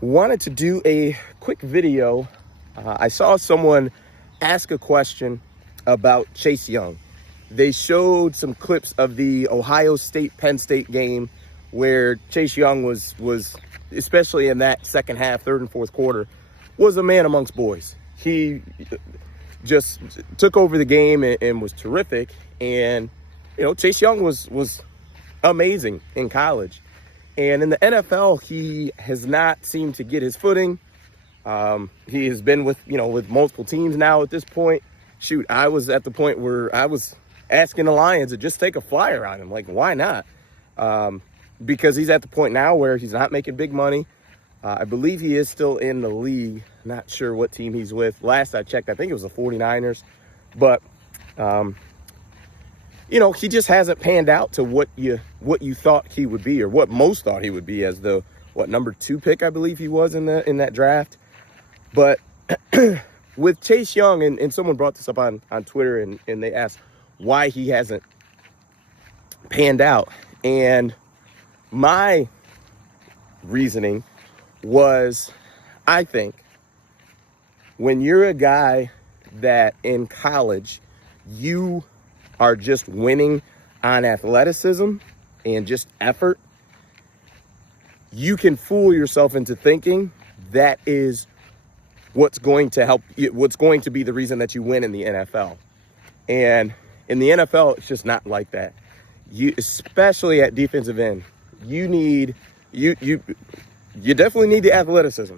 Wanted to do a quick video. I saw someone ask a question about Chase Young. They showed some clips of the Ohio State-Penn State game where Chase Young was especially in that second half, third and fourth quarter, was a man amongst boys. He just took over the game and was terrific. And, Chase Young was amazing in college. And in the NFL, he has not seemed to get his footing. He has been with multiple teams now at this point. Shoot, I was at the point where I was asking the Lions to just take a flyer on him. Like, why not? Because he's at the point now where he's not making big money. I believe he is still in the league. Not sure what team he's with. Last I checked, I think it was the 49ers. But, he just hasn't panned out to what you thought he would be, or what most thought he would be as the, number 2 pick, I believe he was in that draft. But with Chase Young, and someone brought this up on Twitter, and they asked why he hasn't panned out. And my reasoning was, I think, when you're a guy that in college, you are just winning on athleticism and just effort, you can fool yourself into thinking that is what's going to be the reason that you win in the NFL. And in the NFL, it's just not like that. You, especially at defensive end, you definitely need the athleticism.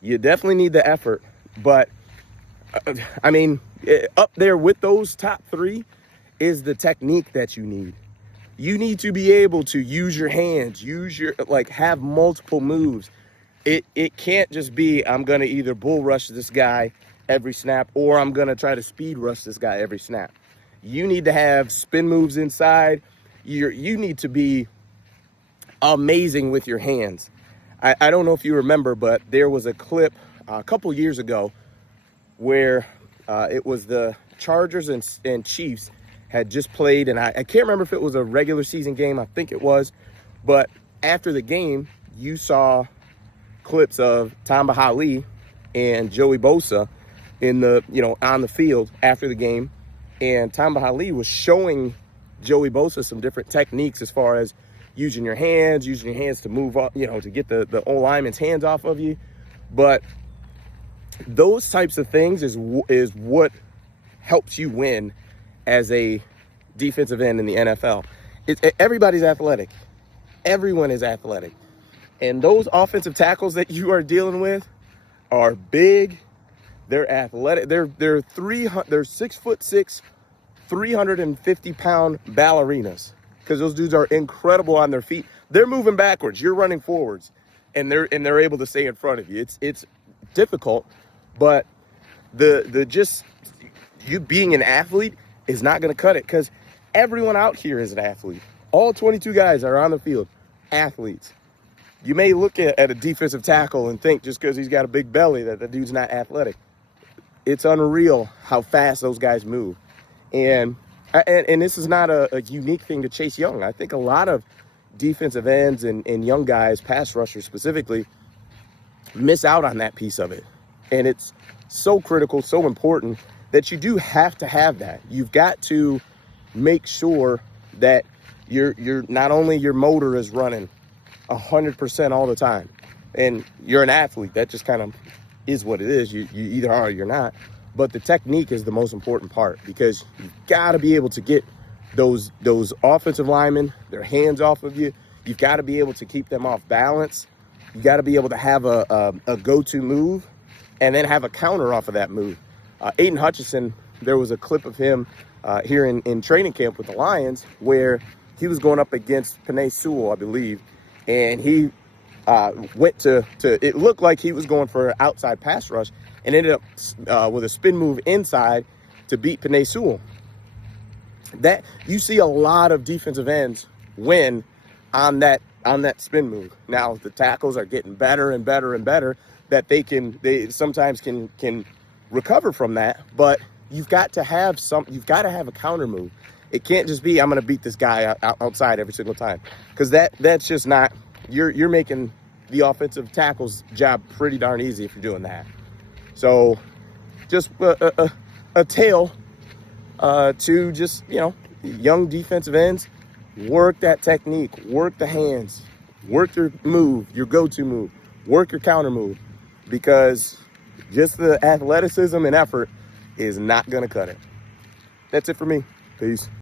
You definitely need the effort. But up there with those top 3 is the technique that you need. You need to be able to use your hands, have multiple moves. It can't just be, I'm going to either bull rush this guy every snap, or I'm going to try to speed rush this guy every snap. You need to have spin moves inside. You need to be amazing with your hands. I don't know if you remember, but there was a clip a couple years ago where it was the Chargers and Chiefs had just played, and I can't remember if it was a regular season game. I think it was. But after the game, you saw clips of Tamba Hali and Joey Bosa on the field after the game. And Tamba Hali was showing Joey Bosa some different techniques as far as using your hands to move up, to get the O-lineman's hands off of you. But those types of things is what helps you win as a defensive end in the NFL. Everybody's athletic. Everyone is athletic. And those offensive tackles that you are dealing with are big. They're athletic. They're 6'6", 350-pound ballerinas, because those dudes are incredible on their feet. They're moving backwards. You're running forwards, and they're able to stay in front of you. It's difficult, but you being an athlete is not going to cut it, because everyone out here is an athlete. All 22 guys are on the field, athletes. You may look at a defensive tackle and think just because he's got a big belly that the dude's not athletic. It's unreal how fast those guys move. And this is not a unique thing to Chase Young. I think a lot of defensive ends and young guys, pass rushers specifically, miss out on that piece of it. And it's so critical, so important that you do have to have that. You've got to make sure that you're not only your motor is running 100% all the time, and you're an athlete. That just kind of is what it is. You either are or you're not. But the technique is the most important part, because you've got to be able to get those offensive linemen, their hands off of you. You've got to be able to keep them off balance. You got to be able to have a go-to move and then have a counter off of that move. Aiden Hutchinson, there was a clip of him here in training camp with the Lions where he was going up against Penei Sewell, I believe, and he went to it looked like he was going for an outside pass rush and ended up with a spin move inside to beat Penei Sewell. That you see a lot of defensive ends win on that spin move. Now the tackles are getting better and better and better, that they sometimes can recover from that, but you've got to have a counter move. It can't just be, I'm going to beat this guy outside every single time, because that's just not, you're making the offensive tackle's job pretty darn easy if you're doing that. So just a tale to just, young defensive ends. Work that technique, work the hands, work your move, your go-to move, work your counter move, because just the athleticism and effort is not going to cut it. That's it for me. Peace.